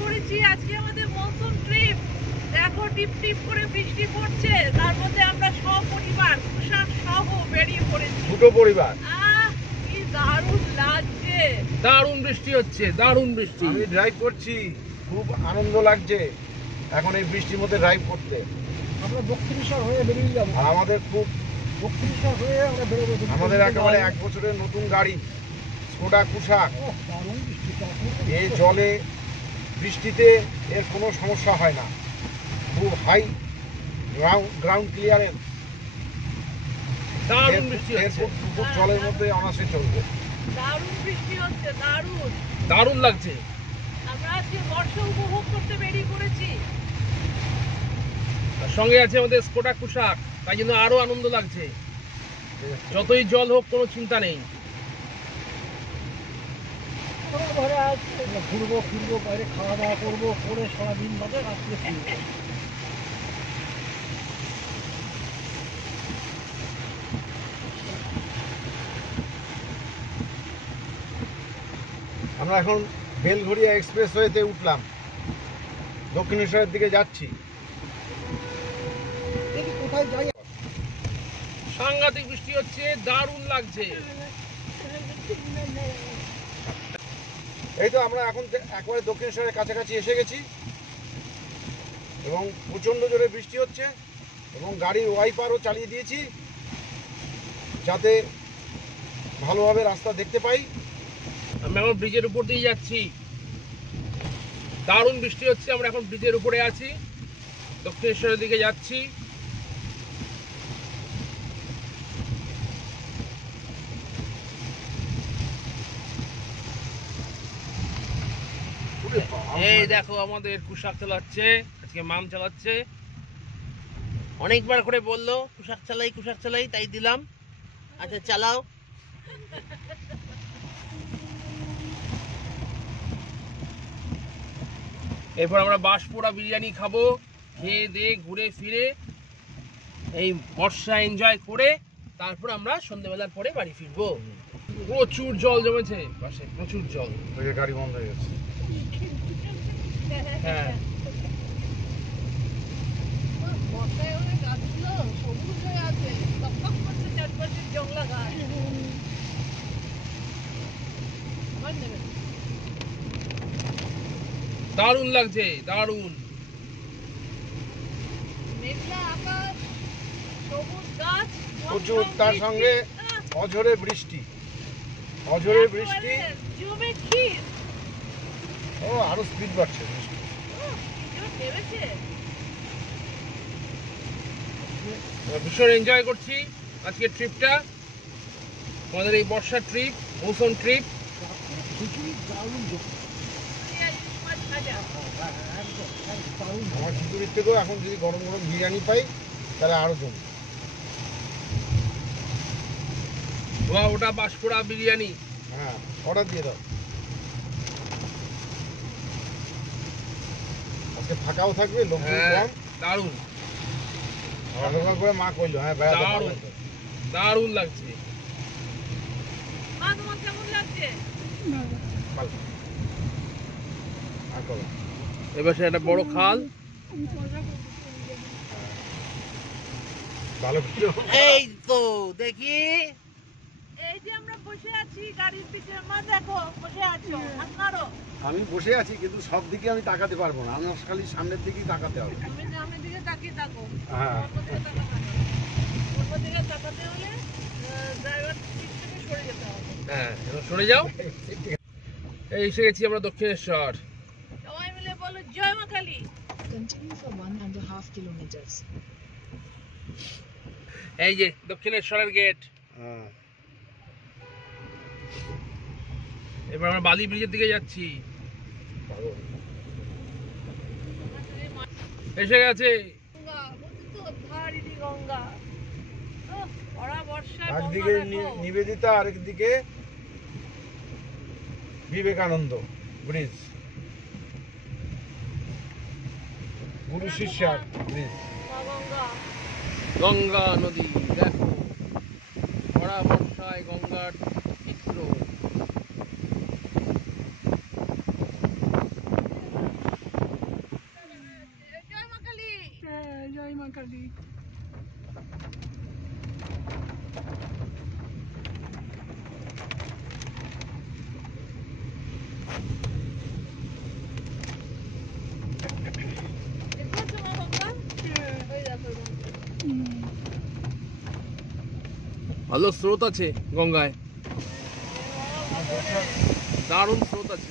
পড়েছি আজকে আমাদের মনসুন ট্রিপ। দেখো টিপ টিপ করে বৃষ্টি পড়ছে, তার মধ্যে আমরা সপরিবার পোশাক সহ বেরিয়ে পড়েছি। দুটো পরিবার। কি দারুণ লাগছে, দারুণ বৃষ্টি হচ্ছে, দারুণ বৃষ্টি। আমি ড্রাইভ করছি, খুব আনন্দ লাগছে এখন এই বৃষ্টির মধ্যে ড্রাইভ করতে। আমরা দক্ষিণেশ্বর হয়ে বেরিয়ে যাবো। আমাদের খুব দক্ষিণেশ্বর হয়ে আমরা বেরোবো। আমাদের একেবারে 1 বছরের নতুন গাড়ি স্কোডা কুশাক। এই জলে বৃষ্টিতে এর কোনো সমস্যা হয় না, খুব হাই গ্রাউন্ড ক্লিয়ারেন্স। দারুণ বৃষ্টি হচ্ছে, খুব জলের মধ্যে অনাসে চলবে। দারুণ বৃষ্টি হচ্ছে, দারুণ দারুণ লাগছে। আমরা আজকে বর্ষা উপভোগ করতে বেরিয়ে পড়েছি। সঙ্গে আছে আমাদের স্কোডা কুশাক, তাই জন্য আরো আনন্দ লাগছে। যতই জল হোক কোনো চিন্তা নেই। ঘুরবো ফিরবো, বাইরে খাওয়া দাওয়া করবো, করে সারাদিন বাদে রাত্রে ফিরবো। আমরা এখন বেলঘড়িয়া এক্সপ্রেস ওয়েতে উঠলাম, দক্ষিণেশ্বরের দিকে যাচ্ছি। দেখি কোথায় যাই। সাংঘাতিক বৃষ্টি হচ্ছে, দারুণ লাগছে। এই তো আমরা এখন একবারে দক্ষিণেশ্বরের কাছাকাছি এসে গেছি এবং প্রচণ্ড জোরে বৃষ্টি হচ্ছে এবং গাড়ির ওয়াইপারও চালিয়ে দিয়েছি যাতে ভালোভাবে রাস্তা দেখতে পাই। আমরা এখন ব্রিজের উপর দিয়ে যাচ্ছি, দারুণ বৃষ্টি হচ্ছে। আমরা এখন ব্রিজের উপরে আছি, দক্ষিণেশ্বরের দিকে যাচ্ছি। এই দেখো আমাদের কুশাক চালাচ্ছে, আজকে মাম চালাচ্ছে। অনেকবার করে বললো কুশাক চালাই, তাই দিলাম। আচ্ছা চালাও। এরপর আমরা বাঁশপোড়া বিরিয়ানি খাবো, খেয়ে দিয়ে ঘুরে ফিরে এই বর্ষা এনজয় করে তারপর আমরা সন্ধ্যেবেলার পরে বাড়ি ফিরবো। প্রচুর জল জমেছে পাশে, প্রচুর জল। গাড়ি বন্ধ হয়ে গেছে। হ্যাঁ, বর্ষায় ওই গাছগুলো সবুজ হয়ে আছে, টকটক করছে চারপাশের জংলা গাছ। আবার নেবে। দারুণ লাগছে, দারুণ। মেঘলা আকাশ, সবুজ গাছ, প্রচুর, তার সঙ্গে অঝরে বৃষ্টি। অঝরে বৃষ্টি, জমে ক্ষীর। ও আরো স্পিড বাড়ছে বৃষ্টি। ভীষণ এনজয় করছি আজকে ট্রিপটা, আমাদের এই বর্ষা ট্রিপ, মৌসুম ট্রিপ। আমার খিচুড়ির থেকেও এখন যদি গরম গরম বিরিয়ানি পাই তাহলে আরো জমবে। ওটা বাঁশপোড়া বিরিয়ানি। হ্যাঁ, অর্ডার দিয়ে দাও। আজকে ফাঁকাও থাকবে, লোক কম। দারুণ করে মা কইলো। হ্যাঁ, দারুণ দারুণ লাগছে। এবার সে একটা বড় খাল, এই তো দেখি। এই যে আমরা বসে আছি গাড়ির পিছনে, মা দেখো বসে আছো। আমি বসে আছি কিন্তু সব দিকে আমি তাকাতে পারবো না, আমার খালি সামনের দিকেই তাকাতে হবে। তুমি সামনের দিকে তাকিয়ে থাকো। হ্যাঁ, অন্য দিকে তাকাতে হলে ড্রাইভার সিট থেকে সরে যেতে হবে। হ্যাঁ, সরে যাও। এই এসে গেছি আমরা দক্ষিণেশ্বর। সবাই মিলে বলো জয় মা কালী। Continue for 1.5 kilometers. এই যে দক্ষিণেশ্বরের গেট। এবার আমরা বালি ব্রিজের দিকে যাচ্ছি। এসে গেছে একদিকে নিবেদিতা, আরেকদিকে বিবেকানন্দ ব্রিজ, গুরু শিষ্যার ব্রিজ। গঙ্গা নদী দেখো, ভরা বর্ষায় গঙ্গার চিত্র। গাড়ি। দেখতে পাচ্ছ মা বাবা? ওই দেখো গঙ্গা। ভালো স্রোত আছে গঙ্গায়, দারুণ স্রোত আছে।